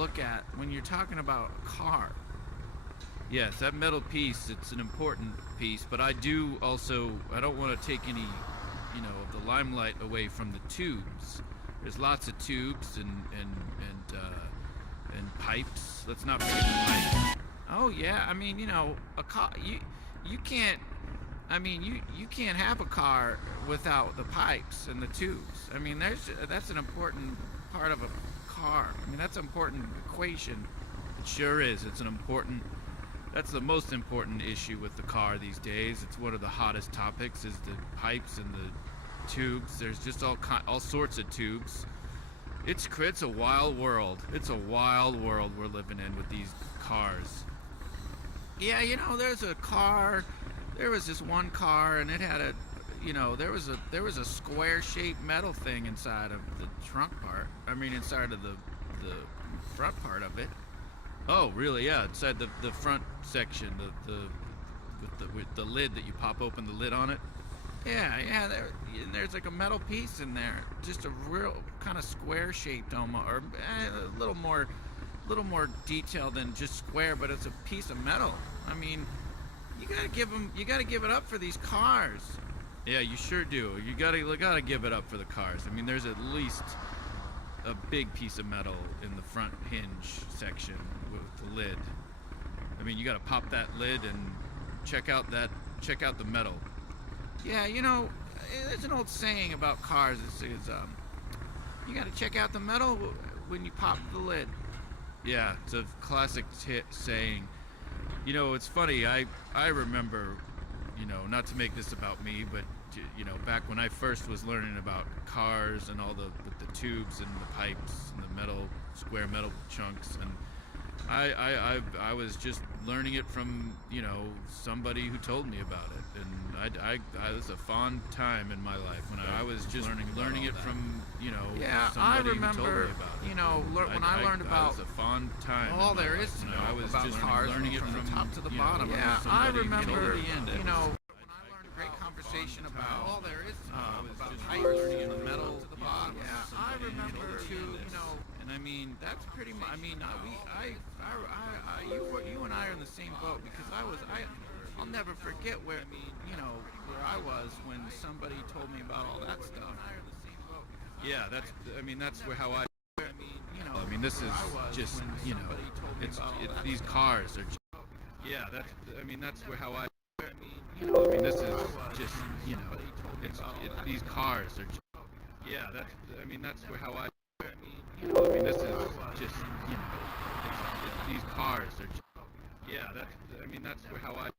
look at when you're talking about a car. Yes, that metal piece, it's an important piece, but I don't want to take any, of the limelight away from the tubes. There's lots of tubes and pipes. Let's not forget the pipes. Oh yeah, I mean, a car, you can't, you can't have a car without the pipes and the tubes. I mean, that's an important part of a car. I mean, that's an important equation. It sure is. That's the most important issue with the car these days. It's one of the hottest topics is the pipes and the tubes. There's just all sorts of tubes. It's a wild world. It's a wild world we're living in with these cars. Yeah, there's a car. There was this one car, and it had there was a square-shaped metal thing inside of the trunk part. Inside of the front part of it. Oh, really? Yeah, inside the front section, with the lid that you pop open the lid on it. Yeah. There's like a metal piece in there, just a real kind of square-shaped almost, or a little more detailed than just square, but it's a piece of metal. I mean, you gotta give it up for these cars. Yeah, you sure do. You gotta give it up for the cars. I mean, there's at least a big piece of metal in the front hinge section with the lid. I mean, you gotta pop that lid and check out the metal. Yeah, there's an old saying about cars. It says, you gotta check out the metal when you pop the lid. Yeah, it's a classic saying. It's funny, I remember, not to make this about me, but back when I first was learning about cars and all with the tubes and the pipes and the square metal chunks, and I was just learning it from somebody who told me about it, and it was a fond time in my life when I was just learning it from somebody who told me about it. When I learned about it was a fond time. All there is to know I was about just cars learning it from the top to the bottom. Yeah, I remember Great conversation about all there is to know about pipes learning and the metal to the bottom. Yeah, I remember too. And that's pretty much. You and I are in the same boat because I'll never forget where I was when somebody told me about all that stuff. Yeah, that's how I. This is just these cars are. Yeah, that's how I. This is just these cars are. Yeah, that's how I. This is just these cars are. Yeah, that's how I.